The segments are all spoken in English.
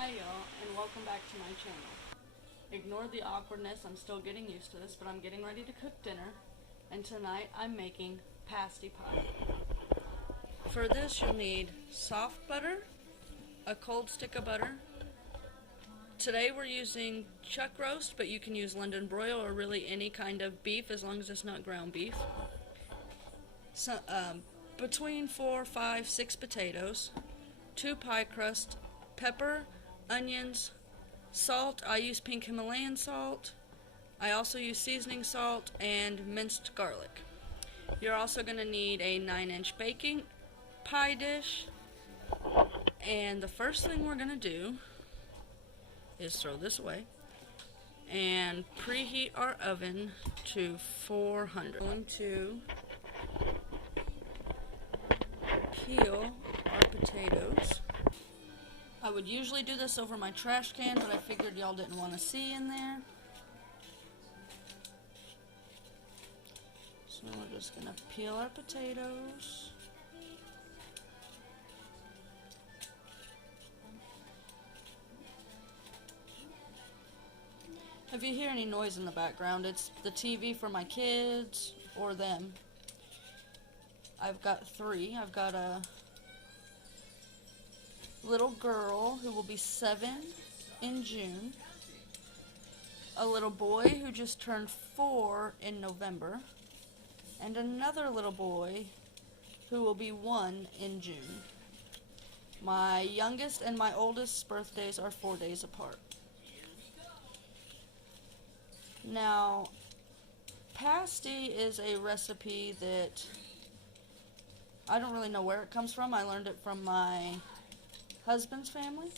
Hi y'all, and welcome back to my channel. Ignore the awkwardness, I'm still getting used to this, but I'm getting ready to cook dinner, and tonight I'm making pasty pie. For this you'll need soft butter, a cold stick of butter. Today we're using chuck roast, but you can use London broil or really any kind of beef as long as it's not ground beef. So, between 4, 5, 6 potatoes, 2 pie crust, pepper, onions, salt. I use pink Himalayan salt. I also use seasoning salt and minced garlic. You're also going to need a 9-inch baking pie dish. And the first thing we're going to do is throw this away and preheat our oven to 400. We're going to peel our potatoes. I would usually do this over my trash can, but I figured y'all didn't want to see in there. So we're just going to peel our potatoes. If you hear any noise in the background, it's the TV for my kids or them. I've got 3. I've got a little girl who will be 7 in June, a little boy who just turned 4 in November, and another little boy who will be 1 in June. My youngest and my oldest birthdays are 4 days apart. Now, pasty is a recipe that I don't really know where it comes from. I learned it from my husband's family,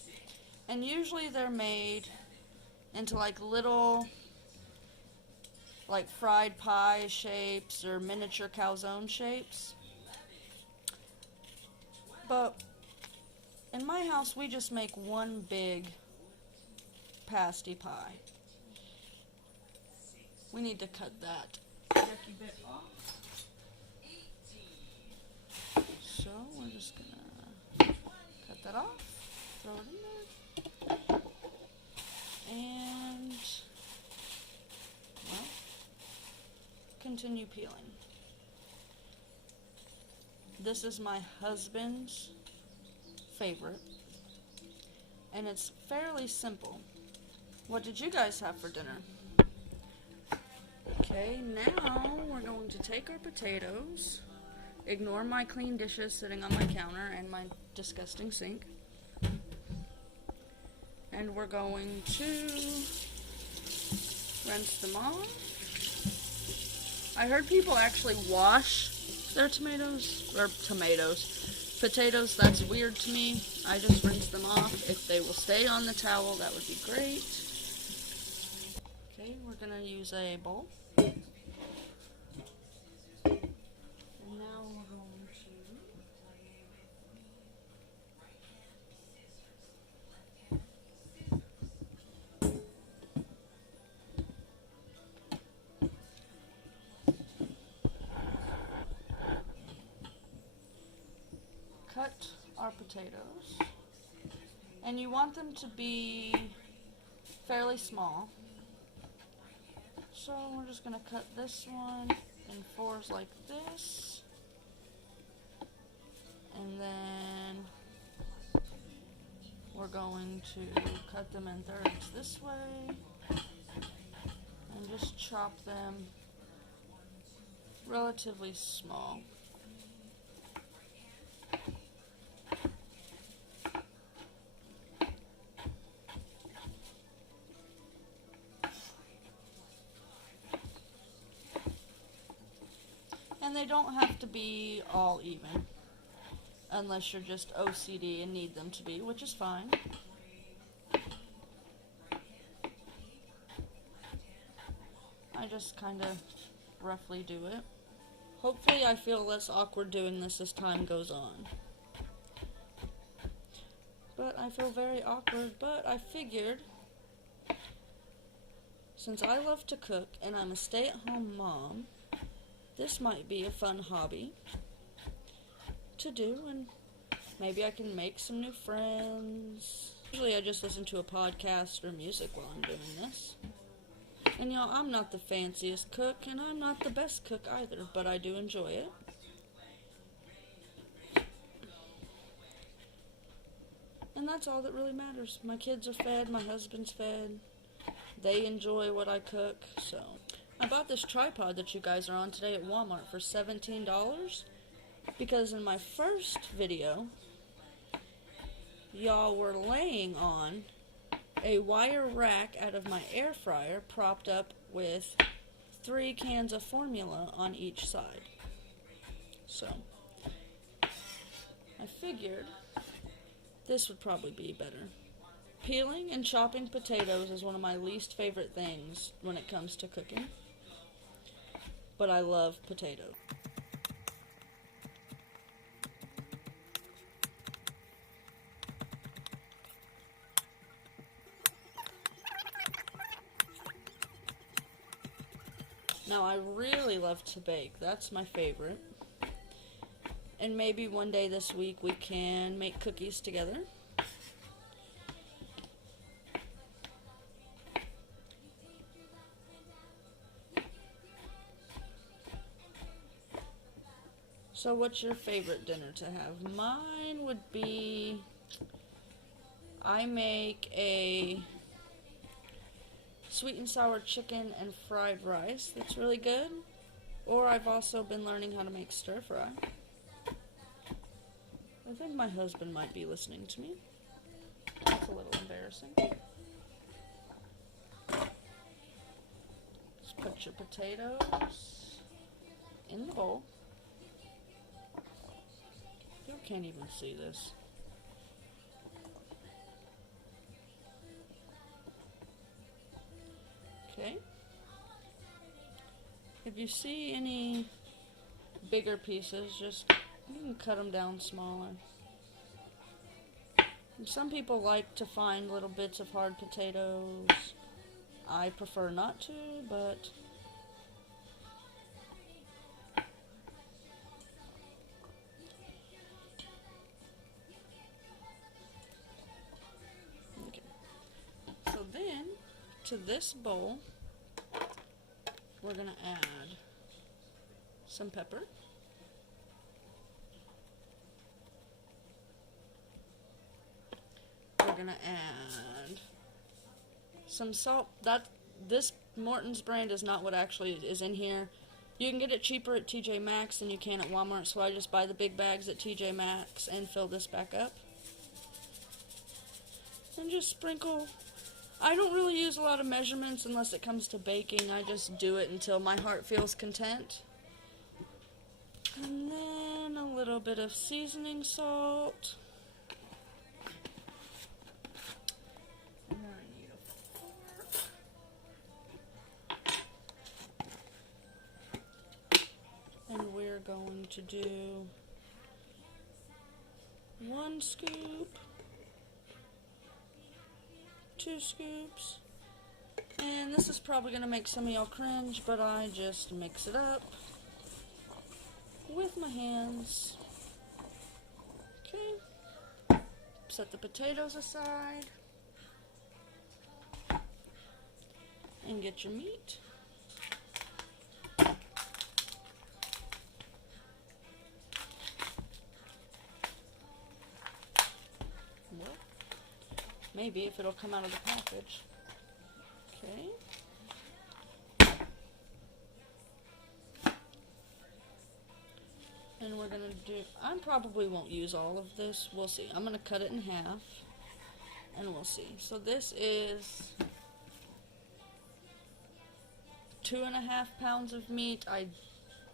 and usually they're made into like little fried pie shapes or miniature calzone shapes, but in my house we just make one big pasty pie. We need to cut that yucky bit off, so we're just gonna cut that off, throw it in there, and, well, continue peeling. This is my husband's favorite, and it's fairly simple. What did you guys have for dinner? Okay, now we're going to take our potatoes. Ignore my clean dishes sitting on my counter and my disgusting sink. And we're going to rinse them off. I heard people actually wash their potatoes. That's weird to me. I just rinse them off. If they will stay on the towel, that would be great. Okay, we're going to use a bowl. Cut our potatoes, and you want them to be fairly small, so we're just going to cut this one in 4s like this, and then we're going to cut them in 3rds this way and just chop them relatively small. And they don't have to be all even, unless you're just OCD and need them to be, which is fine. I just kind of roughly do it. Hopefully I feel less awkward doing this as time goes on. But I feel very awkward, but I figured, since I love to cook and I'm a stay-at-home mom, this might be a fun hobby to do, and maybe I can make some new friends Usually I just listen to a podcast or music while I'm doing this. And y'all, I'm not the fanciest cook, and I'm not the best cook either, but I do enjoy it. And that's all that really matters. My kids are fed, my husband's fed. They enjoy what I cook, so. I bought this tripod that you guys are on today at Walmart for $17 because in my first video, y'all were laying on a wire rack out of my air fryer propped up with 3 cans of formula on each side. So, I figured this would probably be better. Peeling and chopping potatoes is one of my least favorite things when it comes to cooking. But I love potatoes. Now I really love to bake. That's my favorite. And maybe one day this week we can make cookies together. So what's your favorite dinner to have? Mine would be, I make a sweet and sour chicken and fried rice that's really good. Or I've also been learning how to make stir fry. I think my husband might be listening to me. That's a little embarrassing. Just put your potatoes in the bowl. You can't even see this. Okay. If you see any bigger pieces, just you can cut them down smaller. And some people like to find little bits of hard potatoes. I prefer not to, but so then, to this bowl, we're going to add some pepper. We're going to add some salt. This Morton's brand is not what actually is in here. You can get it cheaper at TJ Maxx than you can at Walmart, so I just buy the big bags at TJ Maxx and fill this back up. And just sprinkle. I don't really use a lot of measurements unless it comes to baking. I just do it until my heart feels content. And then a little bit of seasoning salt. And I need a fork. And we're going to do 1 scoop. 2 scoops, and this is probably going to make some of y'all cringe, but I just mix it up with my hands. Okay, set the potatoes aside, and get your meat. Maybe if it'll come out of the package. Okay. And we're gonna do, I probably won't use all of this. We'll see. I'm gonna cut it in half and we'll see. So this is 2.5 pounds of meat. I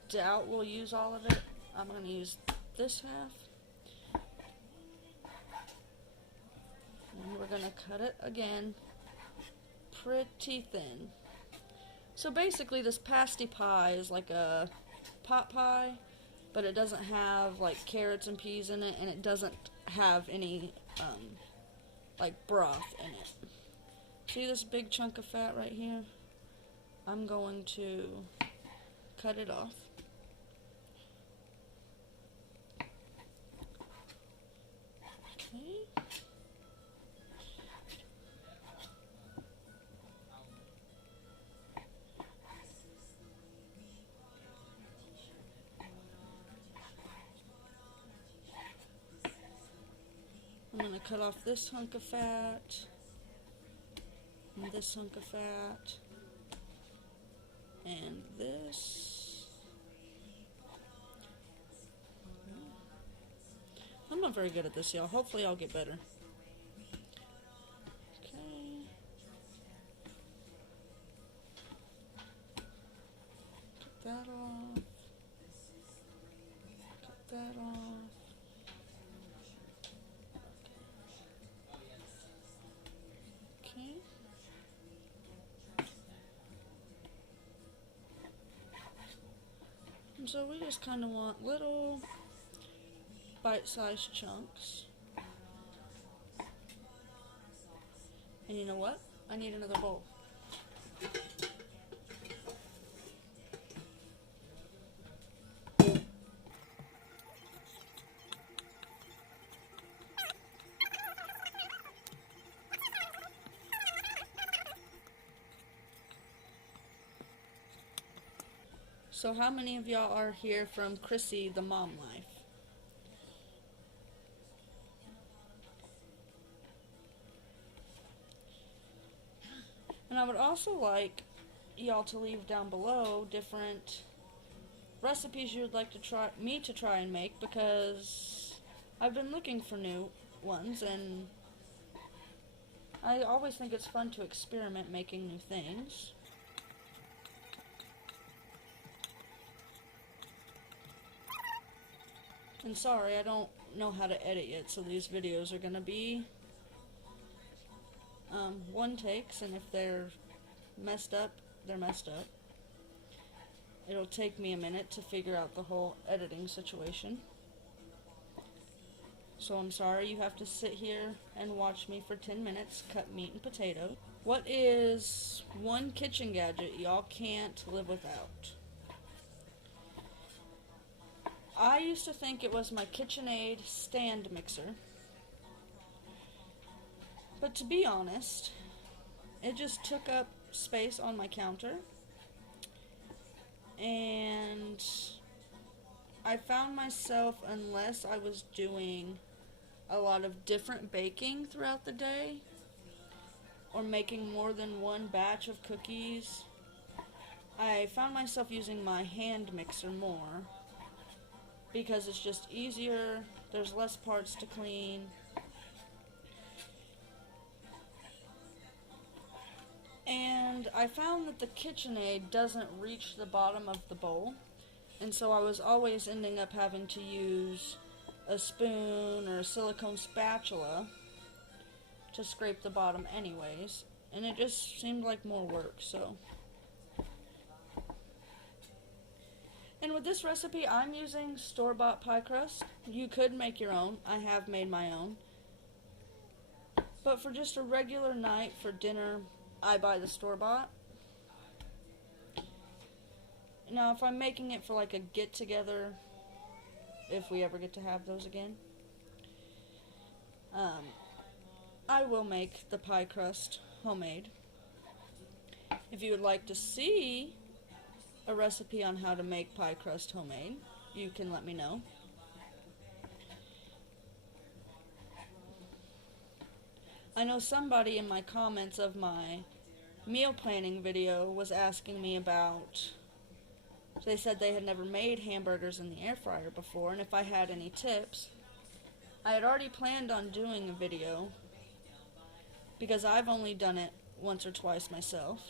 doubt we'll use all of it. I'm gonna use this half. And we're going to cut it again pretty thin. So basically this pasty pie is like a pot pie, but it doesn't have like carrots and peas in it, and it doesn't have any like broth in it. See this big chunk of fat right here? I'm going to cut it off. Okay. going to cut off this hunk of fat and this hunk of fat and this. I'm not very good at this, y'all. Hopefully I'll get better. Okay. Cut that off. Cut that off. Okay. And so we just kind of want little bite-sized chunks. And you know what? I need another bowl. So how many of y'all are here from Chrissy the Mom Life? And I would also like y'all to leave down below different recipes you would like to try and make, because I've been looking for new ones, and I always think it's fun to experiment making new things. And sorry, I don't know how to edit yet, so these videos are going to be one takes, and if they're messed up, they're messed up. It'll take me a minute to figure out the whole editing situation. So I'm sorry you have to sit here and watch me for 10 minutes cut meat and potato. What is one kitchen gadget y'all can't live without? I used to think it was my KitchenAid stand mixer. But to be honest, it just took up space on my counter. And I found myself, unless I was doing a lot of different baking throughout the day, or making more than one batch of cookies, I found myself using my hand mixer more, because it's just easier, there's less parts to clean. And I found that the KitchenAid doesn't reach the bottom of the bowl, and so I was always ending up having to use a spoon or a silicone spatula to scrape the bottom anyways, and it just seemed like more work, so. And with this recipe, I'm using store-bought pie crust. You could make your own. I have made my own. But for just a regular night for dinner, I buy the store-bought. Now, if I'm making it for like a get-together, if we ever get to have those again, I will make the pie crust homemade. If you would like to see a recipe on how to make pie crust homemade, you can let me know. I know somebody in my comments of my meal planning video was asking me about, they said they had never made hamburgers in the air fryer before, and if I had any tips. I had already planned on doing a video, because I've only done it once or twice myself.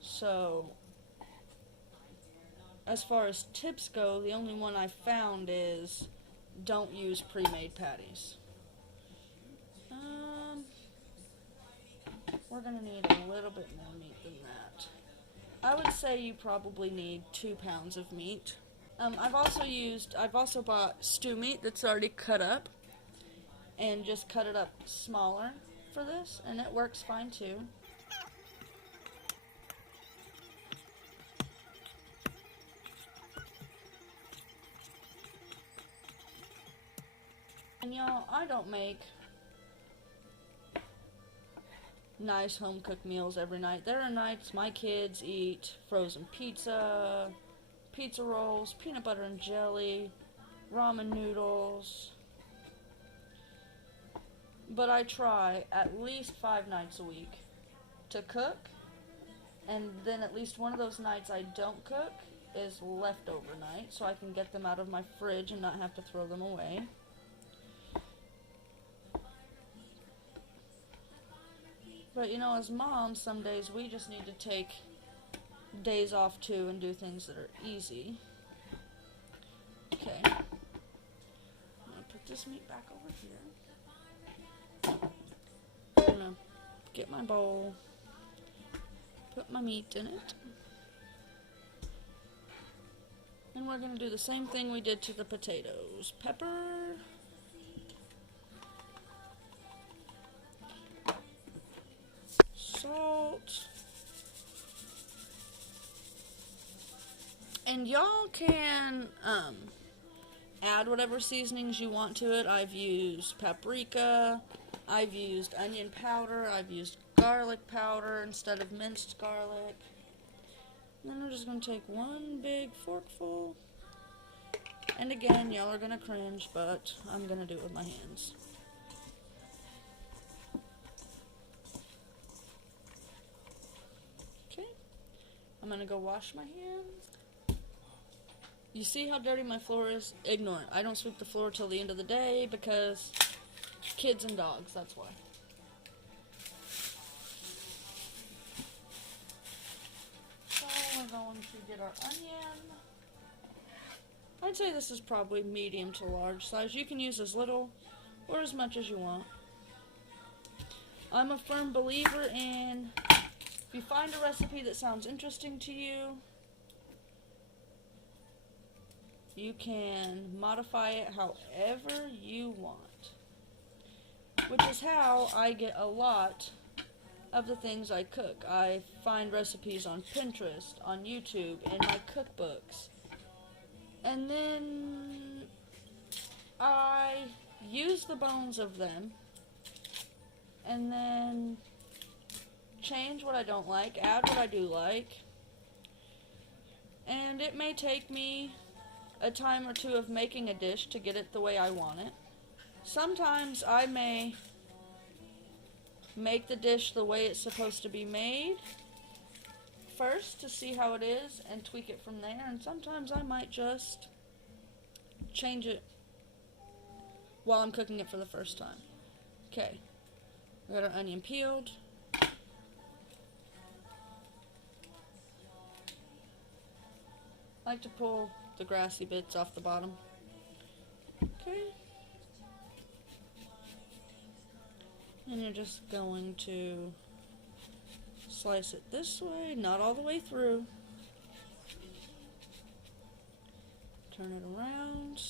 So, as far as tips go, the only one I found is don't use pre-made patties. We're going to need a little bit more meat than that. I would say you probably need 2 pounds of meat. I've also bought stew meat that's already cut up, and just cut it up smaller for this, and it works fine too. And y'all, I don't make nice home-cooked meals every night. There are nights my kids eat frozen pizza, pizza rolls, peanut butter and jelly, ramen noodles. but I try at least 5 nights a week to cook, and then at least one of those nights I don't cook is leftover night, so I can get them out of my fridge and not have to throw them away. But you know, as moms, some days we just need to take days off too and do things that are easy. Okay. I'm gonna put this meat back over here. I'm gonna get my bowl, put my meat in it. And we're gonna do the same thing we did to the potatoes. Pepper. Salt. And y'all can add whatever seasonings you want to it. I've used paprika, I've used onion powder, I've used garlic powder instead of minced garlic. And then we're just going to take one big forkful. And again, y'all are going to cringe, but I'm going to do it with my hands. Okay. I'm going to go wash my hands. You see how dirty my floor is? Ignore it. I don't sweep the floor till the end of the day because kids and dogs, that's why. So we're going to get our onion. I'd say this is probably medium to large size. You can use as little or as much as you want. I'm a firm believer in if you find a recipe that sounds interesting to you, you can modify it however you want. Which is how I get a lot of the things I cook. I find recipes on Pinterest, on YouTube, in my cookbooks. And then I use the bones of them and then change what I don't like, add what I do like. And it may take me a time or two of making a dish to get it the way I want it. Sometimes I may make the dish the way it's supposed to be made first to see how it is and tweak it from there, and sometimes I might just change it while I'm cooking it for the first time. Okay, we got our onion peeled. I like to pull the grassy bits off the bottom. Okay. And you're just going to slice it this way, not all the way through. Turn it around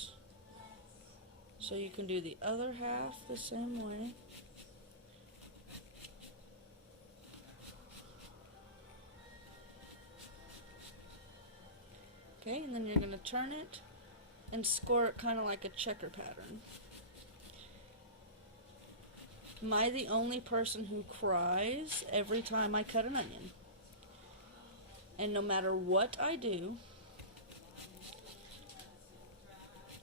so you can do the other half the same way. Okay, and then you're going to turn it and score it kind of like a checker pattern. Am I the only person who cries every time I cut an onion? And no matter what I do,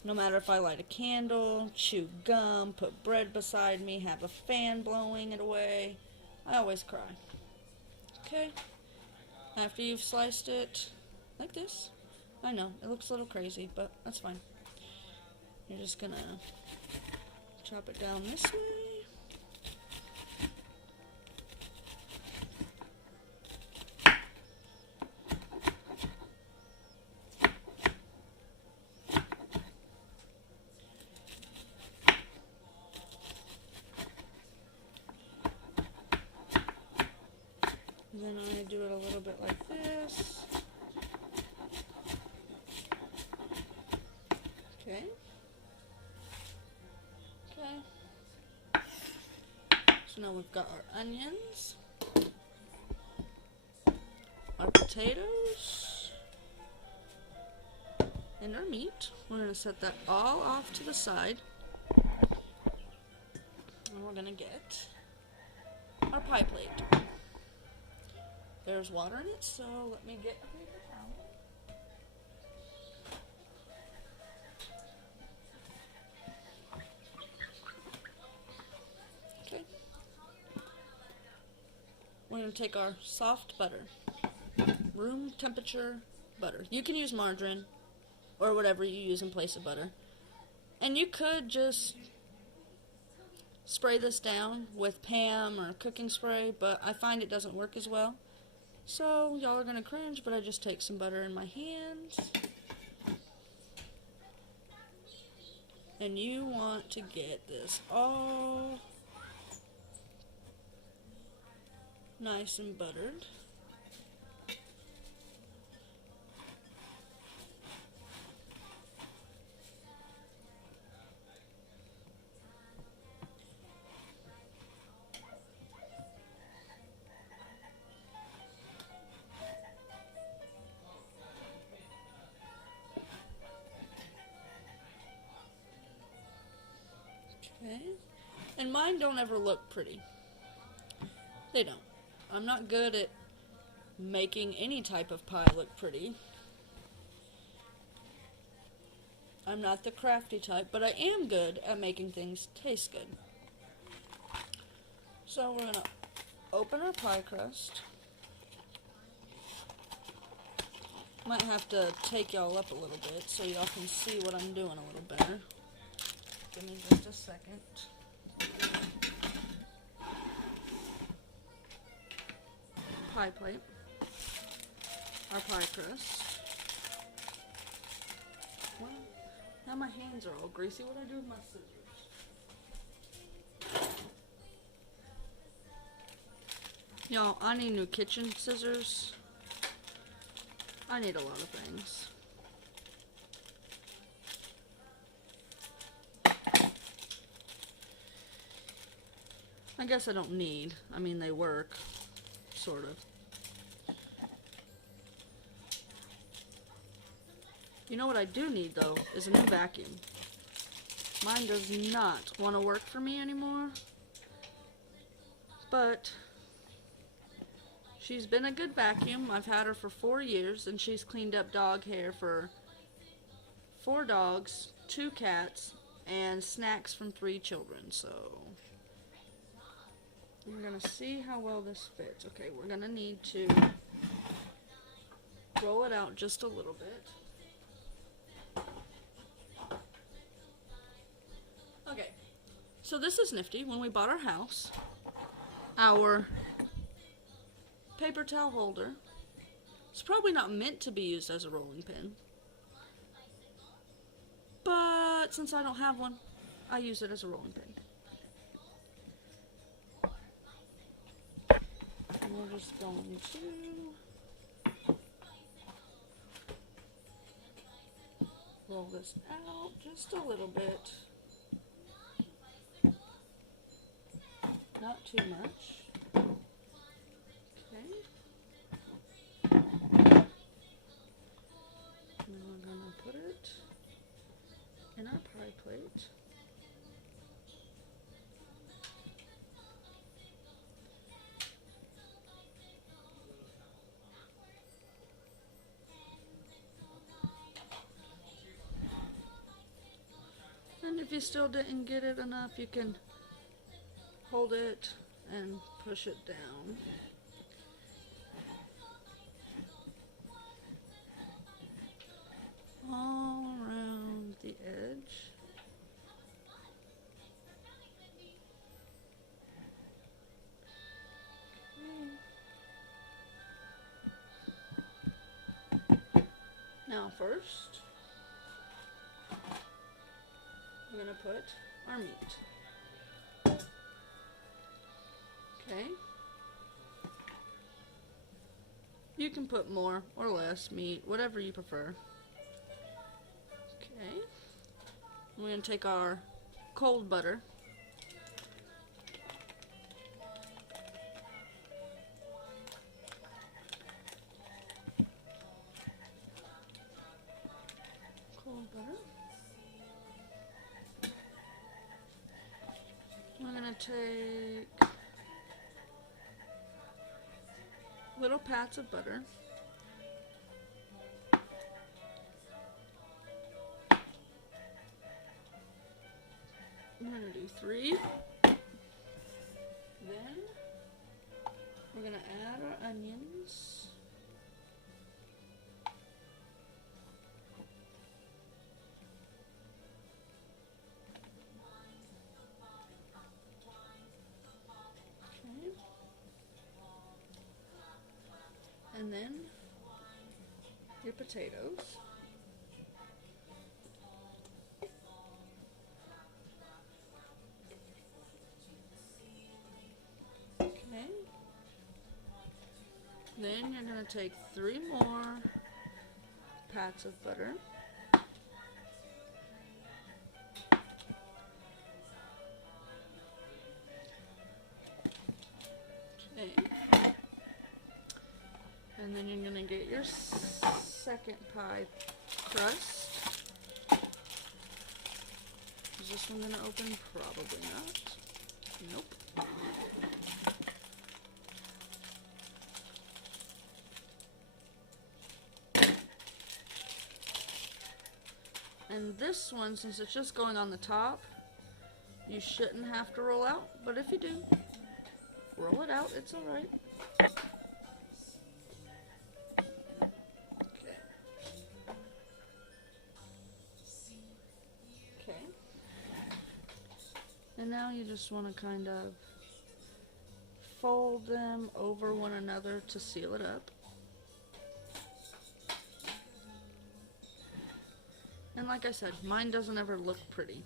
no matter if I light a candle, chew gum, put bread beside me, have a fan blowing it away, I always cry. Okay, after you've sliced it like this, I know, it looks a little crazy, but that's fine. You're just gonna chop it down this way. And then I do it a little bit like this. Okay. Okay. So now we've got our onions, our potatoes, and our meat. We're going to set that all off to the side. And we're going to get our pie plate. There's water in it, so let me get a paper towel. we're going to take our soft butter, room temperature butter. You can use margarine or whatever you use in place of butter. And you could just spray this down with Pam or cooking spray, but I find it doesn't work as well. So y'all are going to cringe, but I just take some butter in my hands. And you want to get this all nice and buttered. Okay. And mine don't ever look pretty. They don't. I'm not good at making any type of pie look pretty. I'm not the crafty type, but I am good at making things taste good. So we're going to open our pie crust. Might have to take y'all up a little bit so y'all can see what I'm doing a little better. Give me just a second. Pie plate. Our pie crust. Well, now my hands are all greasy. What do I do with my scissors? Y'all, I need new kitchen scissors. I need a lot of things. I guess I don't need. I mean, they work. Sort of. You know what I do need, though, is a new vacuum. Mine does not want to work for me anymore. But she's been a good vacuum. I've had her for 4 years, and she's cleaned up dog hair for 4 dogs, 2 cats, and snacks from 3 children. So we're going to see how well this fits. Okay, we're going to need to roll it out just a little bit. Okay, so this is nifty. When we bought our house, our paper towel holder, it's probably not meant to be used as a rolling pin, but since I don't have one, I use it as a rolling pin. And we're just going to roll this out just a little bit. Not too much. Okay. And then we're going to put it in our pie plate. And if you still didn't get it enough, you can hold it and push it down. All around the edge. Okay. Now first, we're going to put our meat. Okay. You can put more or less meat, whatever you prefer. Okay. We're going to take our cold butter. Cold butter. We're going to take little pats of butter. I'm going to do 3. Then we're We're gonna add our onions. Okay. And then your potatoes. Okay. Then you're going to take 3 more pats of butter. Okay. And then you're going to get your second pie crust. Is this one going to open? Probably not. Nope. And this one, since it's just going on the top, you shouldn't have to roll out, but if you do, roll it out, it's alright. Okay. And now you just want to kind of fold them over one another to seal it up. And like I said, mine doesn't ever look pretty.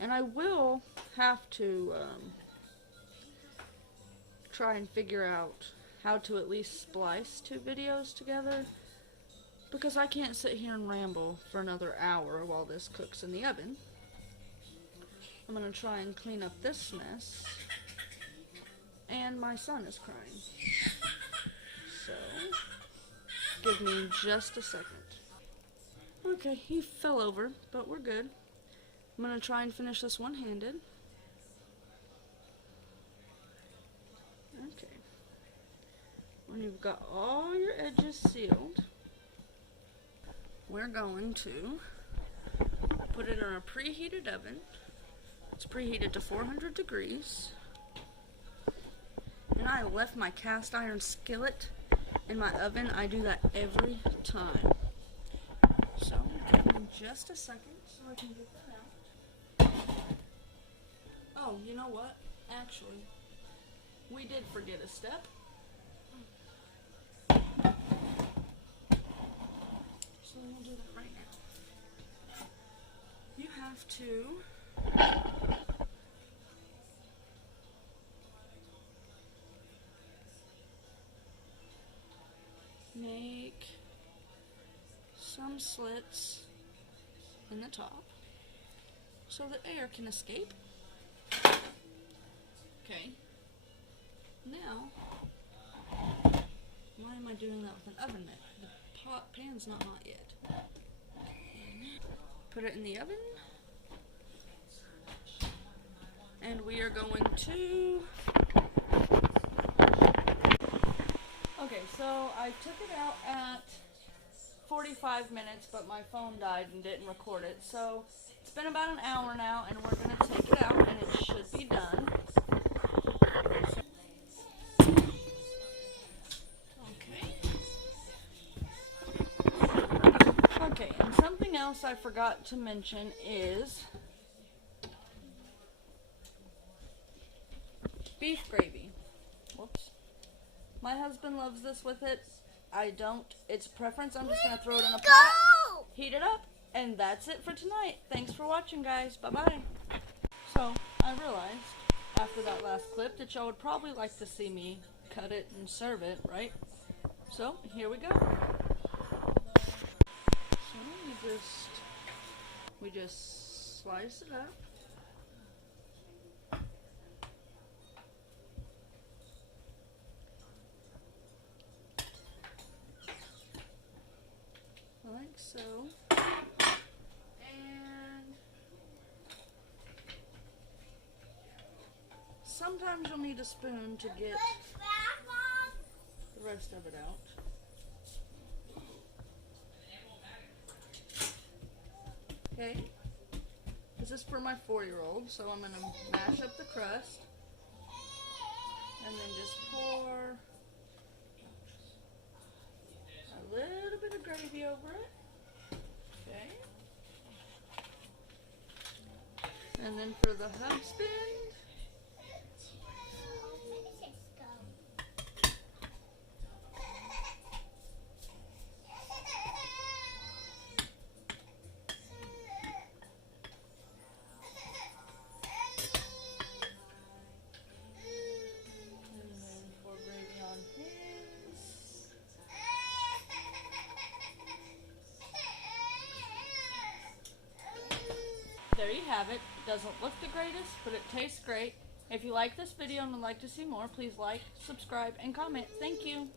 And I will have to try and figure out how to at least splice 2 videos together, because I can't sit here and ramble for another hour while this cooks in the oven. I'm going to try and clean up this mess. And my son is crying. So, give me just a second. Okay, he fell over, but we're good. I'm going to try and finish this one-handed. Okay. When you've got all your edges sealed, we're going to put it in a preheated oven. It's preheated to 400 degrees. And I left my cast iron skillet in my oven. I do that every time. So, give me just a second so I can get that out. Oh, you know what? Actually, we did forget a step. So we'll do that right now. You have to make some slits in the top so that air can escape. Okay. Now, why am I doing that with an oven mitt? The pan's not hot yet. Put it in the oven. And we are going to... Okay, so I took it out at 45 minutes, but my phone died and didn't record it. So it's been about an hour now, and we're going to take it out, and it should be done. Okay, and something else I forgot to mention is beef gravy. Whoops. My husband loves this with it. I don't. It's preference. I'm just going to throw it in a pot, heat it up, and that's it for tonight. Thanks for watching, guys. Bye-bye. So, I realized after that last clip that y'all would probably like to see me cut it and serve it, right? So, here we go. So, we just slice it up. Like so. And sometimes you'll need a spoon to get the rest of it out. Okay, this is for my 4-year-old, so I'm going to mash up the crust and then just pour a little bit of gravy over it. Okay, and then for the husband, there you have it. It doesn't look the greatest, but it tastes great. If you like this video and would like to see more, please like, subscribe, and comment. Thank you.